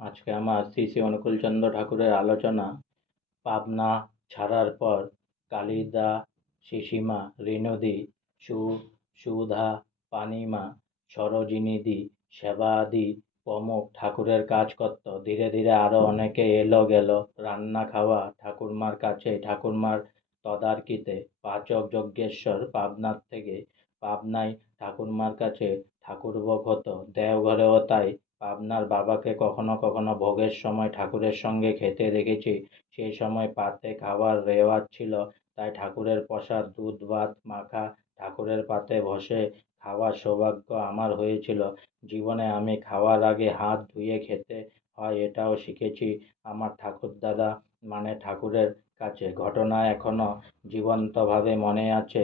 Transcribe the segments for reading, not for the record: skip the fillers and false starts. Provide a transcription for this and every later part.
আজকে আমার শ্রী শ্রী অনুকূলচন্দ্র ঠাকুরের আলোচনা পাবনা ছাড়ার পর কালিদা শিশিমা ঋণদি সু সুধা পানিমা সরোজিনীদি সেবাদি প্রমুখ ঠাকুরের কাজ করত। ধীরে ধীরে আরো অনেকে এলো গেল রান্না খাওয়া ঠাকুরমার কাছে, ঠাকুরমার তদারকিতে। পাচক যজ্ঞেশ্বর পাবনার থেকে পাবনায় ঠাকুরমার কাছে ঠাকুরভোগ হতো, দেওঘরেও তাই। পাবনার বাবাকে কখনো কখনো ভোগের সময় ঠাকুরের সঙ্গে খেতে দেখেছি। সেই সময় পাতে খাওয়ার রেওয়াজ ছিল, তাই ঠাকুরের প্রসাদ দুধ ভাত মাখা ঠাকুরের পাতে বসে খাওয়ার সৌভাগ্য আমার হয়েছিল। জীবনে আমি খাওয়ার আগে হাত ধুয়ে খেতে হয় এটাও শিখেছি আমার ঠাকুরদাদা মানে ঠাকুরের কাছে। ঘটনা এখনো জীবন্তভাবে মনে আছে।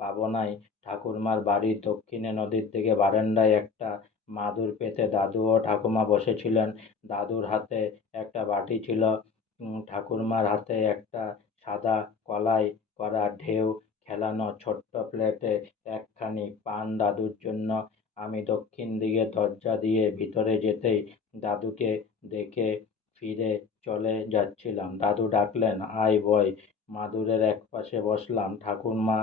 পাবনায় ঠাকুরমার বাড়ির দক্ষিণে নদীর দিকে বারান্দায় একটা মাদুর পেতে দাদু ও ঠাকুমা বসেছিলেন। দাদুর হাতে একটা বাটি ছিল, ঠাকুরমার হাতে একটা সাদা কলাই করা ঢেউ খেলানো ছোট্ট প্লেটে একখানি পান দাদুর জন্য। আমি দক্ষিণ দিকের দরজা দিয়ে ভিতরে যেতেই দাদুকে দেখে ফিরে চলে যাচ্ছিলাম। দাদু ডাকলেন, আয় বয়। মাদুরের একপাশে বসলাম। ঠাকুরমা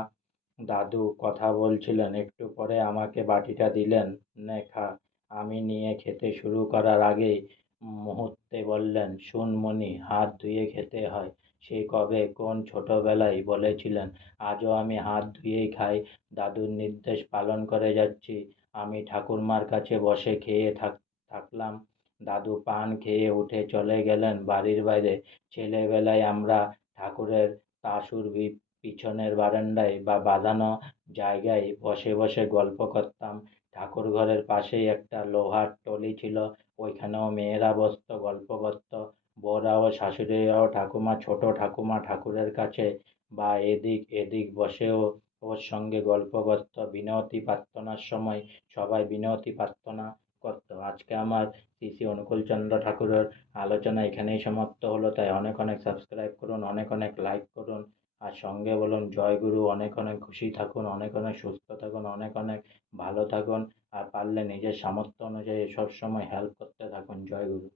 দাদু কথা বলছিলেন, একটু পরে আমাকে বাটিটা দিলেন, নে খা। আমি নিয়ে খেতে শুরু করার আগেই মুহূর্তে বললেন, শোন মণি, হাত ধুয়ে খেতে হয়। সে কবে কোন ছোটবেলায় বলেছিলেন, আজও আমি হাত ধুয়েই খাই। দাদুর নির্দেশ পালন করে যাচ্ছি। আমি ঠাকুরমার কাছে বসে খেয়ে থাকলাম। দাদু পান খেয়ে উঠে চলে গেলেন বাড়ির বাইরে। ছেলেবেলায় আমরা ঠাকুরের তাসুর পিছনের বারান্দায় বা বাঁধানো জায়গায় বসে বসে গল্প করতাম। ঠাকুর ঘরের পাশেই একটা লোহার টলি ছিল, ওইখানেও মেয়েরা বসতো, গল্প করতো। বউরা ও শাশুড়িরাও ঠাকুমা ছোট ঠাকুমা ঠাকুরের কাছে বা এদিক এদিক বসেও ওর সঙ্গে গল্প করতো। বিনতি প্রার্থনার সময় সবাই বিনতি প্রার্থনা করতো। আজকে আমার শ্রী শ্রী অনুকূলচন্দ্র ঠাকুরের আলোচনা এখানেই সমাপ্ত হলো। তাই অনেক অনেক সাবস্ক্রাইব করুন, অনেক অনেক লাইক করুন, আর সঙ্গে বলুন জয় গুরু। অনেক অনেক খুশি থাকুন, অনেক অনেক সুস্থ থাকুন, অনেক অনেক ভালো থাকুন। আর পারলে নিজের সামর্থ্য অনুযায়ী সব সময় হেল্প করতে থাকুন। জয় গুরু।